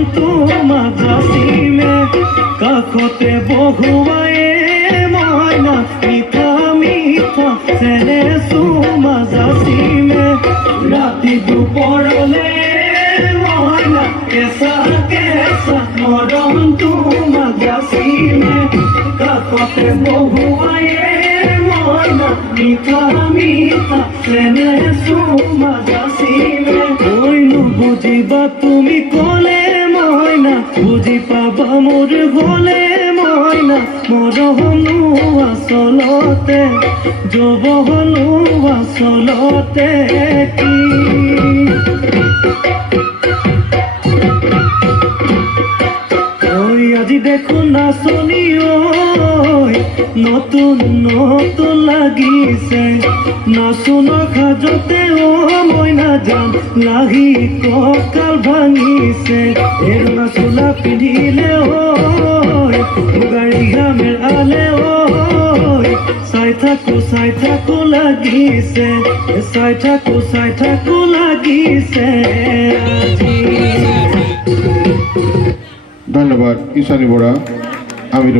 মৰমটো মাজাচিমে কাষতে বহুৱায়ে মইনা মিঠা মিঠা চেনেছো মাজাচিমে ৰাতি দুপৰলে মইনা কেঁচা কেঁচা মৰমটো মাজাচিমে কাষতে বহুৱায়ে মইনা মিঠা মিঠা চেনেছো মাজাচিমে কৈনো বুজিবা তুমি ক'লে মইনা বুজি পাবা মোৰ গ'লে মইনা মৰমনো আচলতে যৌৱনো আচলতে কি আজি দেখো নাচনি নতুন নতুন লাগিছে নাচনৰ সাজতে মইনা যাম লাহি কঁকাল ভাঙিছে এৰুৱা চোলা পিন্ধিলে গাড়ী মেলালে চাই থাকো লাগিছে চাই থাকো লাগিছে আজি। ধন্যবাদ ঈশানী বরা, আমির।